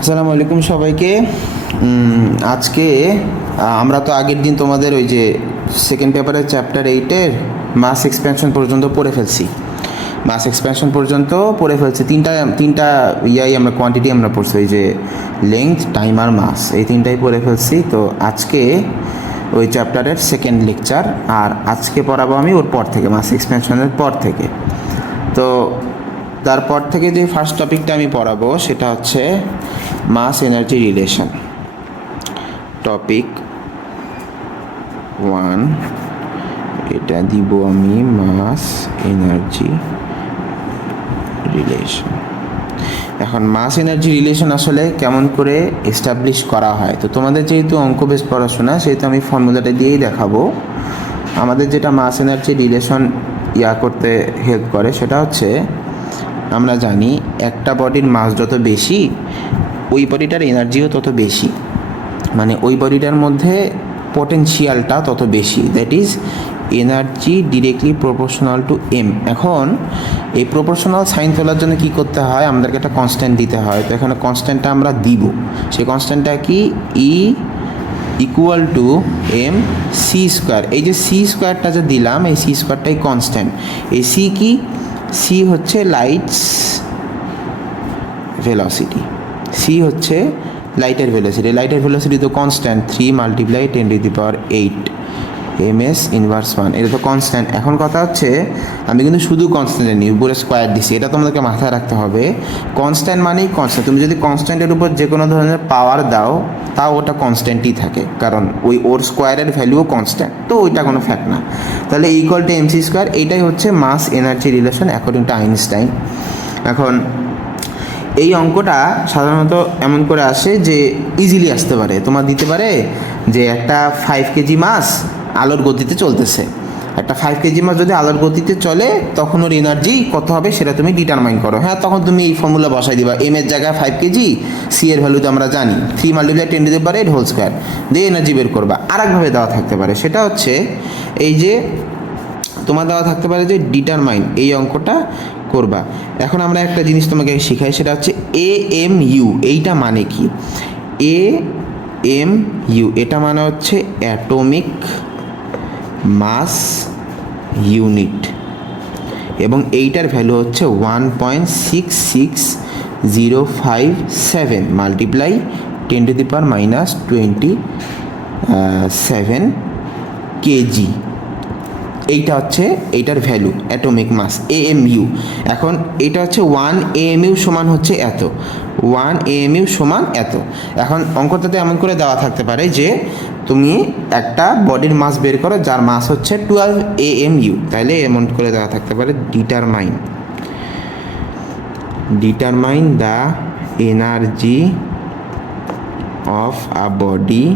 আসসালামু আলাইকুম সবাইকে। আজকে আমরা তো আগের দিন তোমাদের ওই যে সেকেন্ড পেপারের চ্যাপ্টার 8-এর মাস এক্সপ্যানশন পর্যন্ত পড়ে ফেলছি। মাস এক্সপ্যানশন পর্যন্ত পড়ে ফেলছি। তিনটা আমরা কোয়ান্টিটি আমরা পড়ছি, ওই যে লেংথ, টাইম আর মাস, এই তিনটাই পড়ে ফেলছি। তো আজকে ওই চ্যাপ্টারের সেকেন্ড লেকচার, আর আজকে পড়াবো আমি ওর পর থেকে, মাস এক্সপ্যানশনের পর থেকে। তো তারপর থেকে যে ফার্স্ট টপিকটা আমি পড়াবো সেটা হচ্ছে মাস এনার্জি রিলেশন। টপিক 1 এটা দিব আমি, মাস এনার্জি রিলেশন। এখন মাস এনার্জি রিলেশন আসলে কেমন করে এস্টাবলিশ করা হয়, তো তোমাদের যেহেতু অঙ্ক বেস পড়াশোনা, সেহেতু আমি ফর্মুলাটা দিয়েই দেখাবো। আমাদের যেটা মাস এনার্জি রিলেশন করতে হেল্প করে সেটা হচ্ছে, আমরা জানি একটা বডির মাস যত বেশি ওই বডিটার এনার্জিও তত বেশি, মানে ওই বডিটার মধ্যে পটেনশিয়ালটা তত বেশি, that is energy directly proportional to M. এখন এই প্রপোর্শনাল সাইন তোলার জন্য কী করতে হয়, আমাদেরকে একটা কনস্ট্যান্ট দিতে হয়। তো এখানে কনস্ট্যান্টটা আমরা দিব, সেই কনস্ট্যান্টটা কি, E equal to M C square. এই যে সি স্কোয়ারটা যে দিলাম, এই সি স্কোয়ারটাই কনস্ট্যান্ট। এই সি কি, সি হচ্ছে লাইটস ভেলোসিটি, সি হচ্ছে লাইটের ভেলোসিটি। লাইটের ভেলোসিটি তো কনস্ট্যান্ট, 3 × 10⁸ ms ইনভার্স 1, এটা তো কনস্ট্যান্ট। এখন কথা হচ্ছে, আমি কিন্তু শুধু কনস্ট্যান্টের নিই, উপরে স্কোয়ার দিছি, এটা তোমাদেরকে মাথায় রাখতে হবে। কনস্ট্যান্ট মানেই কনস্ট্যান্ট। তুমি যদি কনস্ট্যান্টের উপর যে কোনো ধরনের পাওয়ার দাও, তাও ওটা কনস্ট্যান্টই থাকে, কারণ ওর স্কোয়ারের ভ্যালুও কনস্ট্যান্ট, তো ওইটা কোনো ফ্যাক্ট না। তাহলে ইকুয়াল টু এমসি স্কোয়ার, এইটাই হচ্ছে mass energy relation according to Einstein. এখন এই অঙ্কটা সাধারণত এমন করে আসে যে ইজিলি আসতে পারে, তোমার দিতে পারে যে একটা 5 কেজি মাস আলোর গতিতে চলতেছে। একটা 5 কেজি মাস যদি আলোর গতিতে চলে, তখন ওর এনার্জি কত হবে সেটা তুমি ডিটারমাইন করো। হ্যাঁ, তখন তুমি এই ফর্মুলা বসাই দিবা, এম এর জায়গায় 5 কেজি, সি এর ভ্যালু তো আমরা জানি 3 × 10⁸ দিয়ে এনার্জি বের করবা। আরেকভাবে দেওয়া থাকতে পারে, সেটা হচ্ছে এই যে তোমার দেওয়া থাকতে পারে যে ডিটারমাইন, এই অঙ্কটা করবা। এখন আমরা একটা জিনিস তোমাকে শিখাই, সেটা হচ্ছে এ এম ইউ। এইটা মানে কি, এ এম ইউ এটা মানে হচ্ছে অ্যাটমিক মাস ইউনিট, এবং এইটার ভ্যালু হচ্ছে 1.6605 মাল্টিপ্লাই 10⁻27 কেজি। এইটা হচ্ছে এইটার ভ্যালু, অ্যাটমিক মাস এএমইউ। এখন এটা হচ্ছে 1 AMU সমান হচ্ছে এত, 1 AMU সমান এত। এখন অঙ্কটাতে এমন করে দেওয়া থাকতে পারে যে তুমি একটা বডির মাস বের করো যার মাস হচ্ছে 12 AMU, তাহলে এমন করে দেওয়া থাকতে পারে determine the energy of a body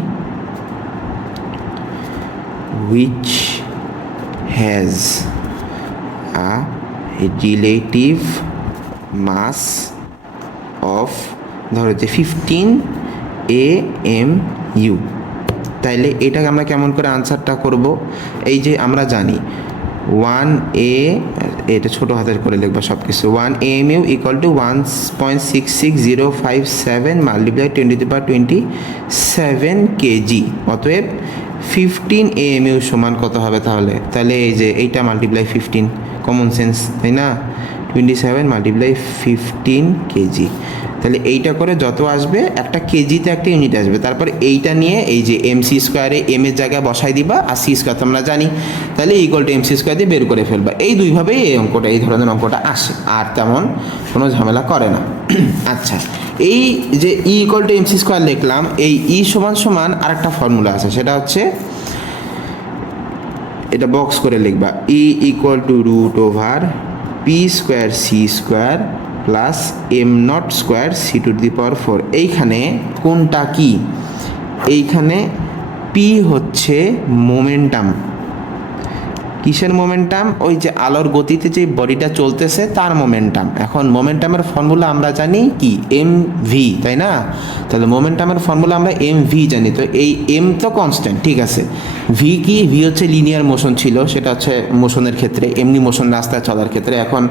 which has a relative mass of ধরো যে 15 AMU। তাইলে এটাকে আমরা কেমন করে আনসারটা করব, এই যে আমরা জানি 1 A, এটা ছোটো হাতের করে লিখবা সব কিছু, 1 AMU equal to 1.66057 multiply 10⁻27 KG. অতএব 15 AMU সমান কত হবে তাহলে এই যে এইটা মাল্টিপ্লাই 15, কমন সেন্স তাই না, 27 × 15 কেজি। তাহলে এইটা করে যত আসবে, একটা কেজিতে একটা ইউনিট আসবে, তারপর এইটা নিয়ে এই যে এমসি স্কোয়ারে এম এর জায়গায় বসাই দিবা, আর সি স্কোয়ার তোমরা জানি, তাহলে ইকুয়াল টু এমসি স্কোয়ার দিয়ে বের করে ফেলবা। এই দুইভাবেই এই ধরনের অঙ্কটা আসে, আর তেমন কোনো ঝামেলা করে না। আচ্ছা, এই যে E equal to MC square লিখলাম, এই ই সমান সমান আরেকটা ফর্মুলা আছে, সেটা হচ্ছে এটা বক্স করে লিখবা, ই equal two √p²c² plus m0² c⁴। এইখানে কোনটা কি, এইখানে পি হচ্ছে মোমেন্টাম, কিসের মোমেন্টাম? ওই যে আলোর গতিতে যে বডিটা চলতেছে তার মোমেন্টাম। এখন মোমেন্টামের ফর্মুলা আমরা জানি কি? এম ভি, তাই না? তাহলে মোমেন্টামের ফর্মুলা আমরা এম ভি জানি। তো এই এম তো কনস্ট্যান্ট, ঠিক আছে। ভি কি? ভি হচ্ছে লিনিয়ার মোশন ছিল, সেটা হচ্ছে মোশনের ক্ষেত্রে, এমনি মোশন রাস্তায় চলার ক্ষেত্রে। এখন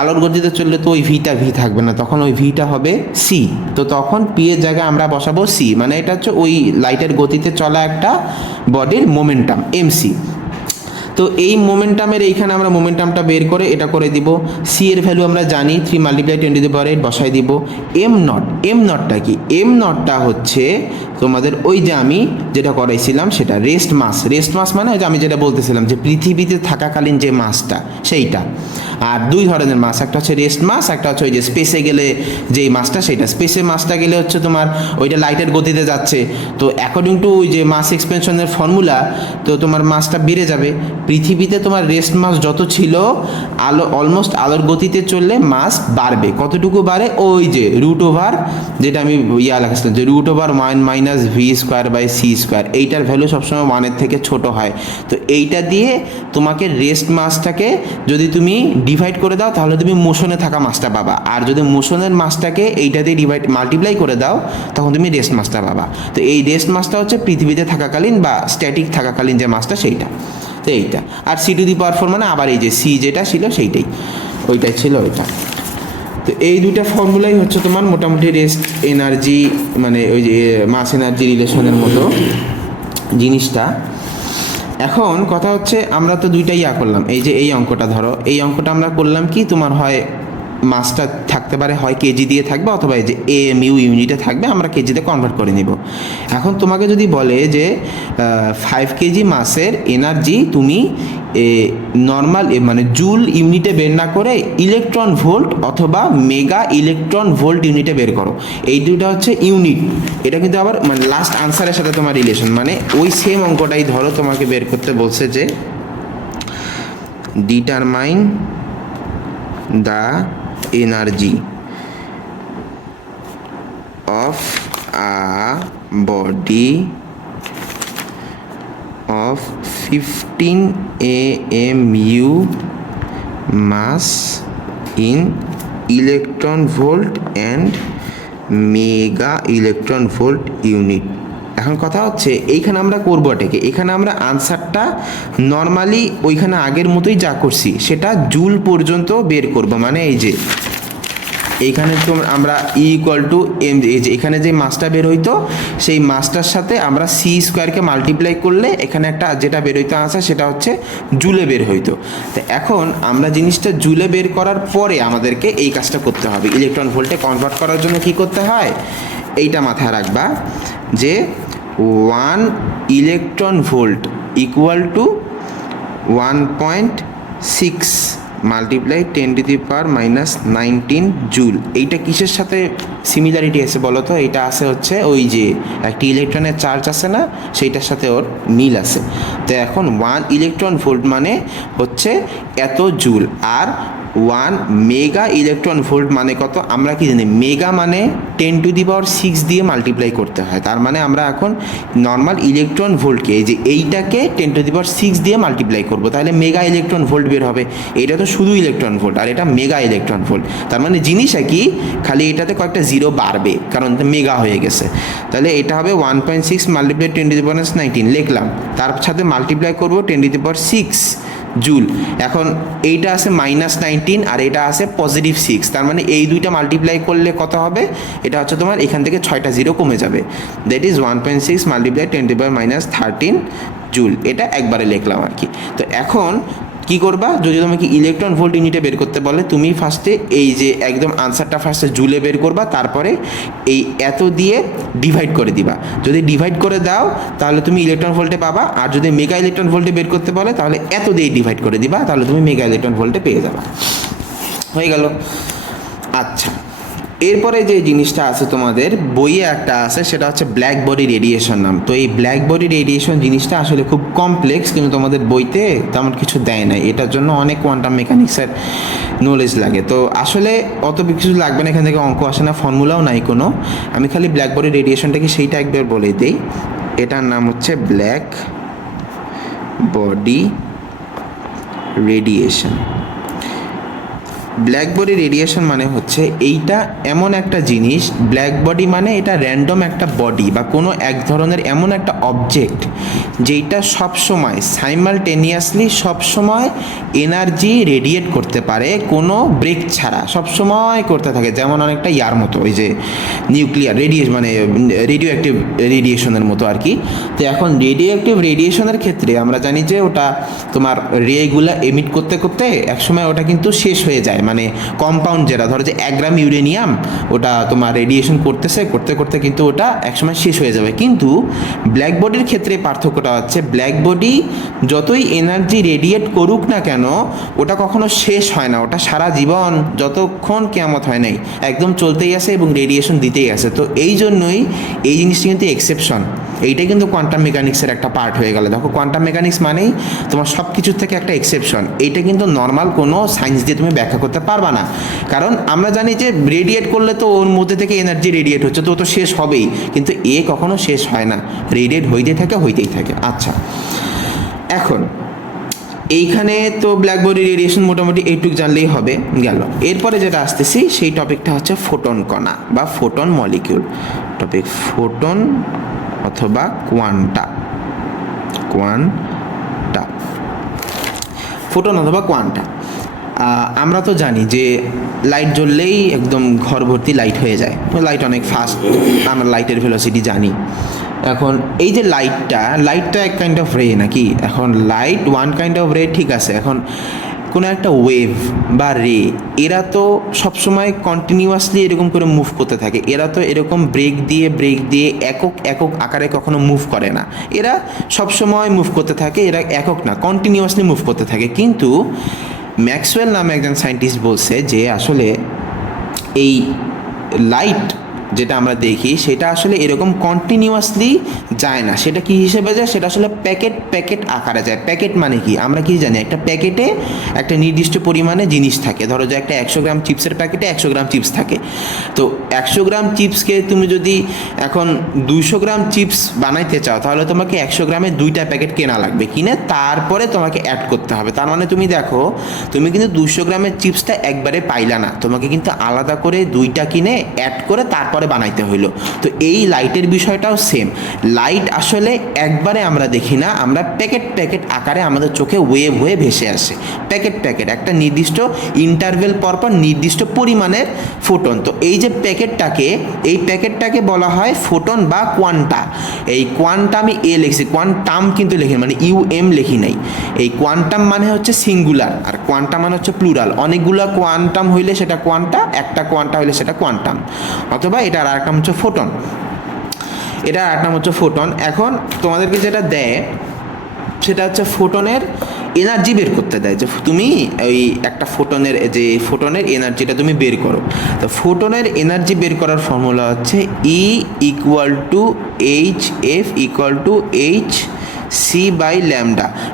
আলোর গতিতে চললে তো ওই ভিটা ভি থাকবে না, তখন ওই ভিটা হবে সি। তো তখন পি এর জায়গায় আমরা বসাবো সি, মানে এটা হচ্ছে ওই লাইটের গতিতে চলা একটা বডির মোমেন্টাম এম সি। তো এই মোমেন্টামের এইখানে আমরা মোমেন্টামটা বের করে এটা করে দিব। সি এর ভ্যালু আমরা জানি 3 × 10⁸ বসাই দিব। এম নট, এম নটটা কি? এম নটটা হচ্ছে তোমাদের ওই যে আমি যেটা করাইছিলাম সেটা রেস্ট মাস। রেস্ট মাস মানে ওই যে আমি যেটা বলতেছিলাম যে পৃথিবীতে থাকাকালীন যে মাসটা সেইটা। আর দুই ধরনের মাস, একটা হচ্ছে রেস্ট মাস, একটা হচ্ছে ওই যে স্পেসে গেলে যেই মাসটা সেইটা। স্পেসে মাসটা গেলে হচ্ছে তোমার ওইটা লাইটের গতিতে যাচ্ছে, তো অ্যাকর্ডিং টু ওই যে মাস এক্সপেনশনের ফর্মুলা তো তোমার মাসটা বেড়ে যাবে। পৃথিবীতে তোমার রেস্ট মাস যত ছিল, আলো অলমোস্ট আলোর গতিতে চললে মাস বাড়বে। কতটুকু বাড়ে? ওই যে √, যেটা আমি লেখাছিলাম যে √1 - v²/c², এইটার ভ্যালু সবসময় 1-এর থেকে ছোট হয়। তো এইটা দিয়ে তোমাকে রেস্ট মাসটাকে যদি তুমি ডিভাইড করে দাও তাহলে তুমি মোশনে থাকা মাসটা পাবা, আর যদি মোশনের মাসটাকে এইটা দিয়ে মাল্টিপ্লাই করে দাও তখন তুমি রেস্ট মাসটা পাবা। তো এই রেস্ট মাসটা হচ্ছে পৃথিবীতে থাকাকালীন বা স্ট্যাটিক থাকাকালীন যে মাসটা সেইটা। তো এইটা আর c⁴ মানে আবার এই যে সি যেটা ছিল সেইটাই, ওইটাই ছিল ওইটা। তো এই দুইটা ফর্মুলাই হচ্ছে তোমার মোটামুটি রেস্ট এনার্জি, মানে ওই যে মাস এনার্জি রিলেশনের মতো জিনিসটা। এখন কথা হচ্ছে আমরা তো দুইটাই করলাম। এই যে এই অঙ্কটা ধরো, এই অঙ্কটা আমরা করলাম কি তোমার হয় মাসটা থাকতে পারে হয় কেজি দিয়ে থাকবে, অথবা এই যে এএমইউ ইউনিটে থাকবে, আমরা কেজিতে কনভার্ট করে নিব। এখন তোমাকে যদি বলে যে 5 কেজি মাসের এনার্জি তুমি নর্মাল মানে জুল ইউনিটে বের না করে ইলেকট্রন ভোল্ট অথবা মেগা ইলেকট্রন ভোল্ট ইউনিটে বের করো, এই দুটো হচ্ছে ইউনিট। এটা কিন্তু আবার মানে লাস্ট আনসারের সাথে তোমার রিলেশন, মানে ওই সেম অঙ্কটাই ধরো তোমাকে বের করতে বলছে যে determine the energy of a body of 15 AMU mass in electron volt and mega electron volt unit। এখন কথা হচ্ছে এইখানে আমরা করবো এটাকে, এখানে আমরা আনসারটা নর্মালি ওইখানে আগের মতোই যা করছি সেটা জুল পর্যন্ত বের করব। মানে এই যে এইখানে তো আমরা E=m, এই যে এখানে যে মাসটা বের হইতো সেই মাসটার সাথে আমরা c² মাল্টিপ্লাই করলে এখানে একটা যেটা বের হইতো আনসার সেটা হচ্ছে জুলে বের হইতো। তো এখন আমরা জিনিসটা জুলে বের করার পরে আমাদেরকে এই কাজটা করতে হবে। ইলেকট্রন ভোল্টে কনভার্ট করার জন্য কি করতে হয় এইটা মাথায় রাখবা যে 1 ইলেকট্রন ভোল্ট = 1.6 মাল্টিপ্লাই 10⁻⁻19 জুল। এইটা কিসের সাথে সিমিলারিটি আছে বলো তো? এটা আছে হচ্ছে ওই যে একটি ইলেকট্রনের চার্জ আছে না, সেইটার সাথে ওর মিল আছে। তো এখন 1 ইলেকট্রন ভোল্ট মানে হচ্ছে এত জুল, আর 1 মেগা ইলেকট্রন ভোল্ট মানে কত আমরা কি জানি? মেগা মানে 10⁶ দিয়ে মাল্টিপ্লাই করতে হয়। তার মানে আমরা এখন নর্মাল ইলেকট্রন ভোল্টকে এই যে এইটাকে 10⁶ দিয়ে মাল্টিপ্লাই করব, তাহলে মেগা ইলেকট্রন ভোল্ট বের হবে। এটা তো শুধু ইলেকট্রন ভোল্ট আর এটা মেগা ইলেকট্রন ভোল্ট, তার মানে জিনিস কি খালি এটাতে কয়েকটা জিরো বাড়বে কারণ মেগা হয়ে গেছে। তাহলে এটা হবে 1.6 মাল্টিপ্লাই 10⁻⁹ লিখলাম, তার সাথে মাল্টিপ্লাই করবো 10⁶ জুল। এখন এইটা আছে -19 আর এটা আছে +6, তার মানে এই দুইটা মাল্টিপ্লাই করলে কত হবে? এটা হচ্ছে তোমার এখান থেকে 6টা জিরো কমে যাবে, দ্যাট ইজ 1.6 মাল্টিপ্লাই 10⁻⁻13 জুল। এটা একবারে লিখলাম আর কি। তো এখন কি করবা, যদি তোমাকে ইলেকট্রন ভোল্ট ইউনিটে বের করতে বলে তুমি ফার্স্টে এই যে একদম আনসারটা ফার্স্টে জুলে বের করবা, তারপরে এই এত দিয়ে ডিভাইড করে দিবা। যদি ডিভাইড করে দাও তাহলে তুমি ইলেকট্রন ভোল্টে পাবা, আর যদি মেগা ইলেকট্রন ভোল্টে বের করতে বলে তাহলে এত দিয়ে ডিভাইড করে দিবা, তাহলে তুমি মেগা ইলেকট্রন ভোল্টে পেয়ে যাবা। হয়ে গেল। আচ্ছা, এরপরে যে জিনিসটা আছে তোমাদের বইয়ে একটা আছে, সেটা হচ্ছে ব্ল্যাক বডি রেডিয়েশন নাম। তো এই ব্ল্যাক বডি রেডিয়েশন জিনিসটা আসলে খুব কমপ্লেক্স, কিন্তু তোমাদের বইতে তেমন কিছু দেয় নাই। এটার জন্য অনেক কোয়ান্টাম মেকানিক্সের নলেজ লাগে। তো আসলে অত কিছু লাগবে না, এখান থেকে অঙ্ক আসে না, ফর্মুলাও নাই কোনো। আমি খালি ব্ল্যাক বডি রেডিয়েশনটাকে সেইটা একবার বলে দিই। এটার নাম হচ্ছে black body radiation. Black body radiation মানে হচ্ছে এইটা এমন একটা জিনিস, ব্ল্যাক বডি মানে এটা র্যান্ডম একটা বডি বা কোনো এক ধরনের এমন একটা অবজেক্ট যেটা সবসময় সাইমালটেনিয়াসলি সবসময় এনার্জি রেডিয়েট করতে পারে কোনো ব্রেক ছাড়া, সবসময় করতে থাকে, যেমন অনেকটা ইয়ার মতো, ওই যে নিউক্লিয়ার রেডিয়েশন মানে রেডিও অ্যাক্টিভ রেডিয়েশনের মতো আর কি। তো এখন রেডিও অ্যাক্টিভ রেডিয়েশনের ক্ষেত্রে আমরা জানি যে ওটা তোমার রেগুলা এমিট করতে করতে একসময় ওটা কিন্তু শেষ হয়ে যায়, মানে কম্পাউন্ড যেটা ধরো যে 1 গ্রাম ইউরেনিয়াম ওটা তোমার রেডিয়েশন করতেছে করতে করতে কিন্তু ওটা একসময় শেষ হয়ে যাবে। কিন্তু ব্ল্যাক বডির ক্ষেত্রে পার্থক্যটা হচ্ছে ব্ল্যাক বডি যতই এনার্জি রেডিয়েট করুক না কেন ওটা কখনো শেষ হয় না, ওটা সারা জীবন যতক্ষণ কিয়ামত হয় নাই একদম চলতেই আছে এবং রেডিয়েশন দিতেই আছে। তো এই জন্যই এই জিনিসটা কিন্তু এক্সেপশন, এইটাই কিন্তু কোয়ান্টাম মেকানিক্সের একটা পার্ট হয়ে গেল। দেখো কোয়ান্টাম মেকানিক্স মানেই তোমার সব কিছুর থেকে একটা এক্সেপশন, এইটা কিন্তু নর্মাল কোনো সায়েন্স দিয়ে তুমি ব্যাখ্যা করতে পারবা না, কারণ আমরা জানি যে রেডিয়েট করলে তো ওর মধ্যে থেকে এনার্জি রেডিয়েট হচ্ছে, তো ও তো শেষ হবেই, কিন্তু এ কখনো শেষ হয় না, রেডিয়েট হইতেই থাকে। আচ্ছা, এখন এইখানে তো ব্ল্যাক বডি রেডিয়েশন মোটামুটি এইটুক জানলেই হবে গেল। এরপরে যেটা আসতেছি সেই টপিকটা হচ্ছে ফোটন কণা বা ফোটন মলিকিউল টপিক, ফোটন অথবা কোয়ান্টা, ফোটন অথবা কোয়ান্টা। আমরা তো জানি যে লাইট জ্বললেই একদম ঘর ভর্তি লাইট হয়ে যায়, লাইট অনেক ফাস্ট, আমরা লাইটের ভেলোসিটি জানি। এখন এই যে লাইটটা এক কাইন্ড অফ রে নাকি, এখন লাইট ওয়ান কাইন্ড অফ রে, ঠিক আছে। এখন কোনো একটা ওয়েভ বা রে এরা তো সবসময় কন্টিনিউয়াসলি এরকম করে মুভ করতে থাকে, এরা তো এরকম ব্রেক দিয়ে একক আকারে কখনো মুভ করে না, এরা সবসময় মুভ করতে থাকে, এরা একক না কন্টিনিউয়াসলি মুভ করতে থাকে। কিন্তু ম্যাক্সওয়েল নামে একজন সায়েন্টিস্ট বলছে যে আসলে এই লাইট যেটা আমরা দেখি সেটা আসলে এরকম কন্টিনিউয়াসলি যায় না, সেটা কি হিসেবে যায়, সেটা আসলে প্যাকেট আকারে যায়। প্যাকেট মানে কি আমরা কি জানি, একটা প্যাকেটে একটা নির্দিষ্ট পরিমাণে জিনিস থাকে, ধরো যে একটা 100 গ্রাম চিপসের প্যাকেটে 100 গ্রাম চিপস থাকে, তো 100 গ্রাম চিপসকে তুমি যদি এখন 200 গ্রাম চিপস বানাইতে চাও তাহলে তোমাকে 100 গ্রামের 2টা প্যাকেট কেনা লাগবে, কিনে তারপরে তোমাকে অ্যাড করতে হবে। তার মানে তুমি দেখো তুমি কিন্তু 200 গ্রামের চিপসটা একবারে পাইলা না, তোমাকে কিন্তু আলাদা করে 2টা কিনে অ্যাড করে তারপরে বানাইতে হইলো। তো এই লাইটের বিষয়টাও সেম, লাইট আসলে একবারে আমরা দেখি না, আমরা প্যাকেট আকারে আমাদের চোখে ওয়েভ হয়ে ভেসে আসে, প্যাকেট একটা নির্দিষ্ট ইন্টারভেল পরপর নির্দিষ্ট পরিমাণের ফোটন। তো এই যে প্যাকেটটাকে বলা হয় ফোটন বা কোয়ান্টা। এই কোয়ান্টা আমি লিখছি, কোয়ান্টাম কিন্তু লিখি মানে UM লিখি নাই। এই কোয়ান্টাম মানে হচ্ছে সিঙ্গুলার আর কোয়ান্টাম মানে হচ্ছে প্লুরাল, অনেকগুলো কোয়ান্টাম হইলে সেটা কোয়ান্টা, একটা কোয়ান্টা হইলে সেটা কোয়ান্টাম, অথবা এটার আর নাম হচ্ছে ফোটন, এটার আর নাম হচ্ছে ফোটন। এখন তোমাদেরকে যেটা দেয় সেটা হচ্ছে ফোটনের এনার্জি বের করতে দেয়, যে তুমি ওই একটা ফোটনের এনার্জিটা তুমি বের করো। তো ফোটনের এনার্জি বের করার ফর্মুলা হচ্ছে E=H/H/c/λ।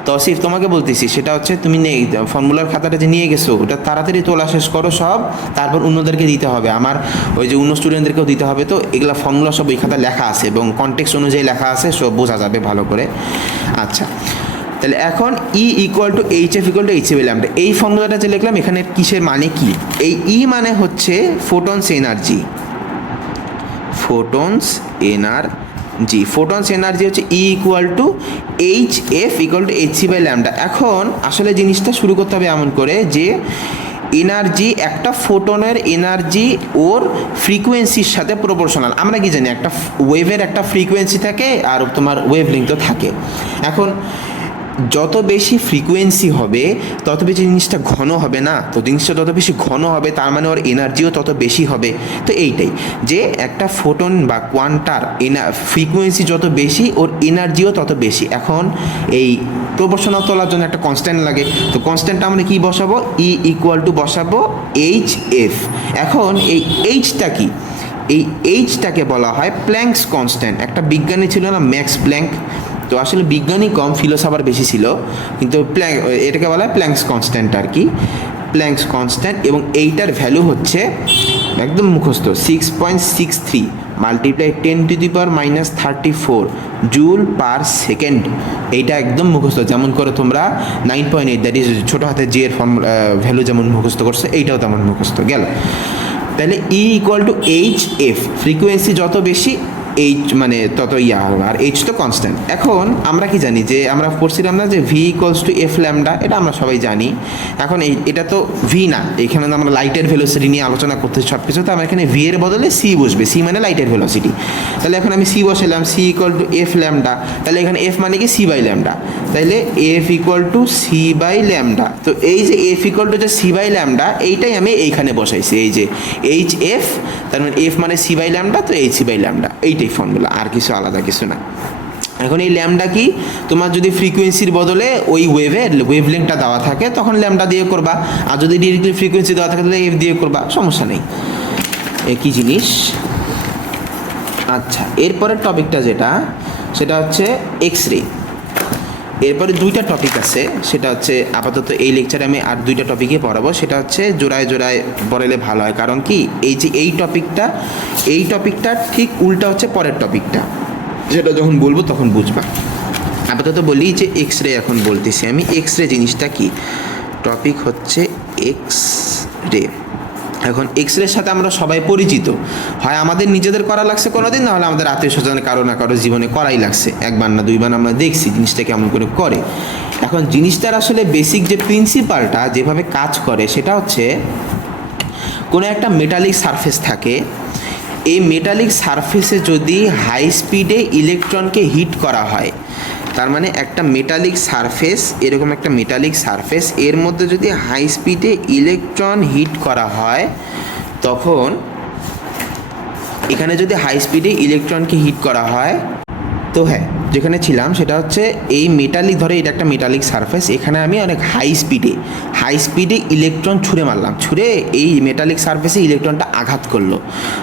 তো আসিফ তোমাকে বলতেছি সেটা হচ্ছে তুমি ফর্মুলার খাতাটা যে নিয়ে গেছো ওটা তাড়াতাড়ি তোলা শেষ করো সব, তারপর অন্যদেরকে দিতে হবে, আমার ওই যে অন্য স্টুডেন্টদেরকেও দিতে হবে। তো এগুলা ফর্মুলা সব ওই খাতায় লেখা আছে এবং কনটেক্সট অনুযায়ী লেখা আছে, সব বোঝা যাবে ভালো করে। আচ্ছা, তাহলে এখন E=HF=hc/λ, এই ফর্মুলাটা যে লিখলাম এখানে কিসের মানে কি, এই E মানে হচ্ছে ফোটনস এনার্জি, ফোটনস এনার্জি হচ্ছে E=HF=hc/λ। এখন আসলে জিনিসটা শুরু করতে হবে এমন করে যে এনার্জি, একটা ফোটনের এনার্জি ওর ফ্রিকোয়েন্সির সাথে প্রপোর্শনাল। আমরা কি জানি একটা ওয়েভের একটা ফ্রিকোয়েন্সি থাকে আর তোমার ওয়েভলেংথও থাকে। এখন যত বেশি ফ্রিকোয়েন্সি হবে তত বেশি জিনিসটা ঘন হবে না, তো জিনিসটা যত বেশি ঘন হবে তার মানে ওর এনার্জিও তত বেশি হবে। তো এইটাই যে একটা ফোটন বা কোয়ান্টার ফ্রিকোয়েন্সি যত বেশি ওর এনার্জিও তত বেশি। এখন এই প্রপোর্শনাল তোলার জন্য একটা কনস্ট্যান্ট লাগে, তো কনস্ট্যান্টটা আমরা কি বসাবো, বসাবো HF। এখন এই এইচটা কি, এই এইচটাকে বলা হয় প্ল্যাঙ্কস কনস্ট্যান্ট। একটা বিজ্ঞানী ছিল না ম্যাক্স প্ল্যাঙ্ক, তো আসলে বিজ্ঞানী কম ফিলোসফার বেশি ছিল, কিন্তু এটাকে বলা হয় প্ল্যাঙ্কস কনস্ট্যান্ট আর কি, প্ল্যাঙ্কস কনস্ট্যান্ট। এবং এইটার ভ্যালু হচ্ছে একদম মুখস্থ 6.63 মাল্টিপ্লাই 10⁻⁻34 জুল পার সেকেন্ড, এইটা একদম মুখস্থ। যেমন করে তোমরা 9.8 দ্যাট ইজ ছোটো হাতে জি এর ফর্ম ভ্যালু যেমন মুখস্থ করছে, এইটাও তেমন মুখস্থ গেল। তাহলে ই equal to H F, frequency যত বেশি এইচ মানে তত ইয়া হবে, আর এইচ তো কনস্ট্যান্ট। এখন আমরা কি জানি যে আমরা পড়ছিলাম না যে V equals to F lambda, এটা আমরা সবাই জানি। এখন এটা তো ভি না, এখানে আমরা লাইটের ভেলোসিটি নিয়ে আলোচনা করতেছি সব কিছু, তো আমরা এখানে ভি এর বদলে সি বসবে, সি মানে লাইটের ভেলোসিটি। তাহলে এখন আমি সি বসালাম, C equal to F lambda, তাহলে এখানে এফ মানে কি সি বাই ল্যামডা, তাহলে F equal to C by lambda. তো এই যে এফ ইকুয়াল টু যে সি বাই ল্যামডা, এইটাই আমি এইখানে বসাইছি, এই যে এইচ এফ, তার মানে এফ মানে সি বাই ল্যামডা, তো এইচ সি বাই ল্যামডা, এইটাই ফর্মুলা, আর কিছু আলাদা কিছু না। এখন এই ল্যামডা কি, তোমার যদি ফ্রিকোয়েন্সির বদলে ওই ওয়েভলেংথটা দেওয়া থাকে তখন ল্যামডা দিয়ে করবা, আর যদি ডিরেক্টলি ফ্রিকোয়েন্সি দেওয়া থাকে তাহলে এফ দিয়ে করবা, সমস্যা নেই, একই জিনিস। আচ্ছা, এরপরের টপিকটা যেটা, সেটা হচ্ছে এক্স রে। এরপরে দুইটা টপিক আছে, সেটা হচ্ছে আপাতত এই লেকচারে আমি আর দুইটা টপিকে পড়াবো, সেটা হচ্ছে জোড়ায় জোড়ায় পড়ালে ভালো হয়। কারণ কি, এই যে এই টপিকটা ঠিক উল্টা হচ্ছে পরের টপিকটা, যেটা যখন বলবো তখন বুঝবা। আপাতত বলি যে এক্স রে, এখন বলতেছি আমি এক্স রে জিনিসটা কি। টপিক হচ্ছে এক্স রে। এখন এক্স রের সাথে আমরা সবাই পরিচিত, হয় আমাদের নিজেদের করা লাগছে কোনোদিন, নাহলে আমাদের আত্মীয় স্বজনের কারো না কারো জীবনে করাই লাগছে, একবার না দুইবার আমরা দেখছি জিনিসটা কেমন করে করে। এখন জিনিসটার আসলে বেসিক যে প্রিন্সিপালটা যেভাবে কাজ করে সেটা হচ্ছে, কোনো একটা মেটালিক সারফেস থাকে, এই মেটালিক সারফেসে যদি হাই স্পিডে ইলেকট্রনকে হিট করা হয়, তার মানে একটা মেটালিক সারফেস, এরকম একটা মেটালিক সারফেস, এর মধ্যে যদি হাই স্পিডে ইলেকট্রন হিট করা হয়, তখন এখানে যদি হাই স্পিডে ইলেকট্রনকে হিট করা হয়, তো হ্যাঁ যেখানে ছিলাম সেটা হচ্ছে এই মেটালিক, ধরে এটা একটা মেটালিক সারফেস, এখানে আমি অনেক হাই স্পিডে ইলেকট্রন ছুঁড়ে মারলাম, ছুঁড়ে এই মেটালিক সারফেসে ইলেকট্রনটা আঘাত করলো।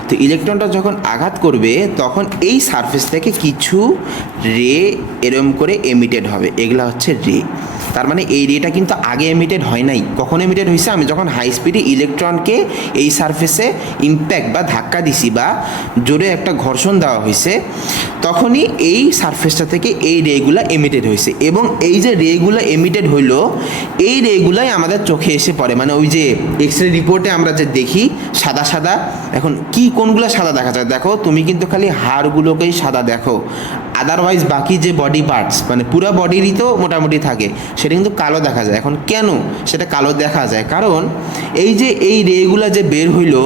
তো ইলেকট্রনটা যখন আঘাত করবে তখন এই সারফেস থেকে কিছু রে এরম করে এমিটেড হবে, এগুলা হচ্ছে রে। তার মানে এই রেটা কিন্তু আগে এমিটেড হয় নাই, কখন এমিটেড হয়েছে, আমি যখন হাই স্পিডে ইলেকট্রনকে এই সারফেসে ইম্প্যাক্ট বা ধাক্কা দিছি বা জোরে একটা ঘর্ষণ দেওয়া হয়েছে, তখনই এই সারফেসটা থেকে এই রেগুলা এমিটেড হয়েছে। এবং এই যে রেগুলা এমিটেড হইলো, এই রেগুলাই আমাদের চোখে এসে পড়ে, মানে ওই যে এক্স রে রিপোর্টে আমরা যে দেখি সাদা সাদা। এখন কি কোনগুলো সাদা দেখা যায়, দেখো তুমি কিন্তু খালি হাড়গুলোকেই সাদা দেখো, আদারওয়াইজ বাকি যে বডি পার্টস মানে পুরো বডিরই তো মোটামুটি থাকে, সেটা কিন্তু কালো দেখা যায়। এখন কেন সেটা কালো দেখা যায়, কারণ এই যে এই রেগুলা যে বের হইলো,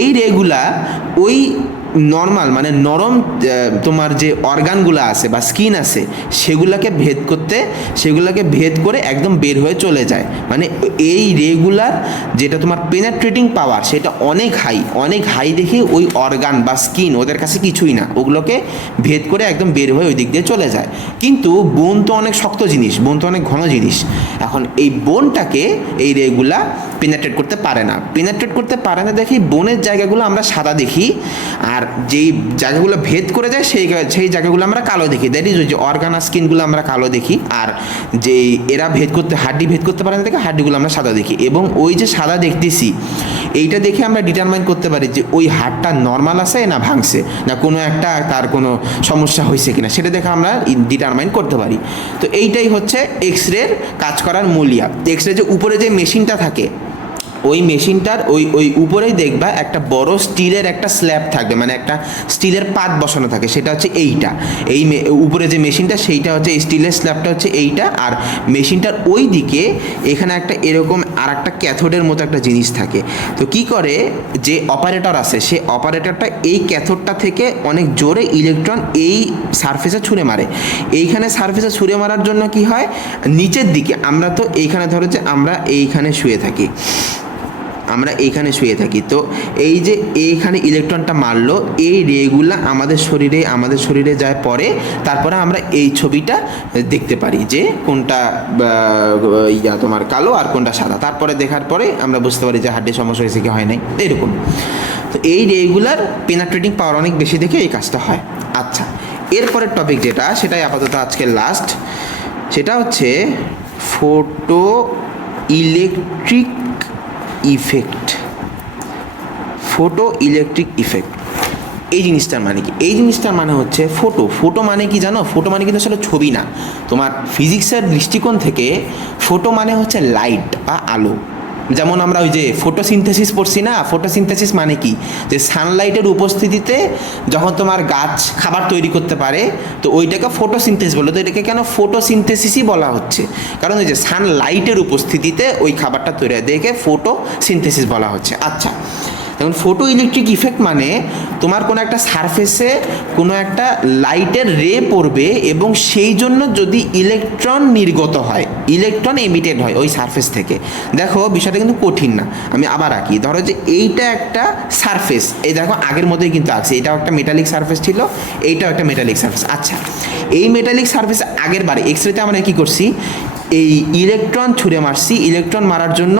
এই রেগুলা ওই নর্মাল মানে নরম তোমার যে অর্গানগুলো আছে বা স্কিন আছে সেগুলোকে ভেদ করে একদম বের হয়ে চলে যায়। মানে এই রেগুলার যেটা তোমার পেনেট্রেটিং পাওয়ার সেটা অনেক হাই দেখে ওই অর্গান বা স্কিন ওদের কাছে কিছুই না, ওগুলোকে ভেদ করে একদম বের হয়ে ওই দিক দিয়ে চলে যায়। কিন্তু বোন তো অনেক শক্ত জিনিস, বোন তো অনেক ঘন জিনিস। এখন এই বোনটাকে এই রেগুলা পেনেট্রেট করতে পারে না দেখি বোনের জায়গাগুলো আমরা সাদা দেখি, আর যেই জায়গাগুলো ভেদ করে যায় সেই জায়গাগুলো আমরা কালো দেখি, দ্যাট ইজ ওই যে অর্গান আর স্কিনগুলো আমরা কালো দেখি, আর যে এরা হাড্ডি ভেদ করতে পারে না দেখে হাড্ডিগুলো আমরা সাদা দেখি। এবং ওই যে সাদা দেখতেছি এইটা দেখে আমরা ডিটারমাইন করতে পারি যে ওই হাড়টা নর্মাল আছে না ভাঙছে, না কোনো একটা তার কোনো সমস্যা হয়েছে কিনা, সেটা দেখে আমরা ডিটারমাইন করতে পারি। তো এইটাই হচ্ছে এক্স রের কাজ করার মূল ইয়া। এক্স রে যে উপরে যে মেশিনটা থাকে, ওই মেশিনটার ওই উপরেই দেখবা একটা বড় স্টিলের একটা স্ল্যাব থাকবে, মানে একটা স্টিলের পাত বসানো থাকে, সেটা হচ্ছে এইটা। এই উপরে যে মেশিনটা সেইটা হচ্ছে স্টিলের স্ল্যাবটা হচ্ছে এইটা, আর মেশিনটার ওই দিকে এখানে একটা এরকম আর একটা ক্যাথোডের মতো একটা জিনিস থাকে। তো কি করে, যে অপারেটর আছে সে অপারেটরটা এই ক্যাথোডটা থেকে অনেক জোরে ইলেকট্রন এই সারফেসে ছুঁড়ে মারে। এইখানে সারফেসে ছুঁড়ে মারার জন্য কি হয়, নিচের দিকে আমরা তো এইখানে ধরো যে আমরা এইখানে শুয়ে থাকি, তো এই যে এইখানে ইলেকট্রনটা মারলো, এই রেগুলা আমাদের শরীরে যায় পরে, তারপরে আমরা এই ছবিটা দেখতে পারি যে কোনটা তোমার কালো আর কোনটা সাদা। তারপরে দেখার পরে আমরা বুঝতে পারি যে হার্টের সমস্যা হয়েছে কি হয় নাই, এরকম। তো এই রেগুলার পেনাট্রেটিং পাওয়ার অনেক বেশি দেখে এই কাজটা হয়। আচ্ছা, এরপরের টপিক যেটা, সেটাই আপাতত আজকের লাস্ট, সেটা হচ্ছে photo electric photo electric effect, এই জিনিসটার মানে কি? এই জিনিসটার মানে হচ্ছে ফটো মানে কি জানো? ফটো মানে কিন্তু আসলে ছবি না। তোমার ফিজিক্সের দৃষ্টিকোণ থেকে ফটো মানে হচ্ছে লাইট বা আলো। যেমন আমরা ওই যে ফটোসিনথেসিস পড়ছি না, ফটোসিনথেসিস মানে কি? যে সানলাইটের উপস্থিতিতে যখন তোমার গাছ খাবার তৈরি করতে পারে, তো ওইটাকে ফটোসিনথেসিস বলে। তো এটাকে কেন ফটোসিনথেসিসই বলা হচ্ছে? কারণ ওই যে সানলাইটের উপস্থিতিতে ওই খাবারটা তৈরি হয়, দেখে ফটোসিনথেসিস বলা হচ্ছে। আচ্ছা, এখন ফটো ইলেকট্রিক ইফেক্ট মানে তোমার কোনো একটা সারফেসে কোনো একটা লাইটের রে পড়বে এবং সেই জন্য যদি ইলেকট্রন নির্গত হয়, ইলেকট্রন এমিটেড হয় ওই সারফেস থেকে। দেখো বিষয়টা কিন্তু কঠিন না, আমি আবার আঁকি। ধরো যে এইটা একটা সারফেস, এই দেখো আগের মধ্যেই কিন্তু আঁকছি, এটাও একটা মেটালিক সারফেস ছিল, এইটাও একটা মেটালিক সারফেস। আচ্ছা, এই মেটালিক সারফেস আগের বারে এক্সরেতে আমরা কী করছি? এই ইলেকট্রন ছুঁড়ে মারছি, ইলেকট্রন মারার জন্য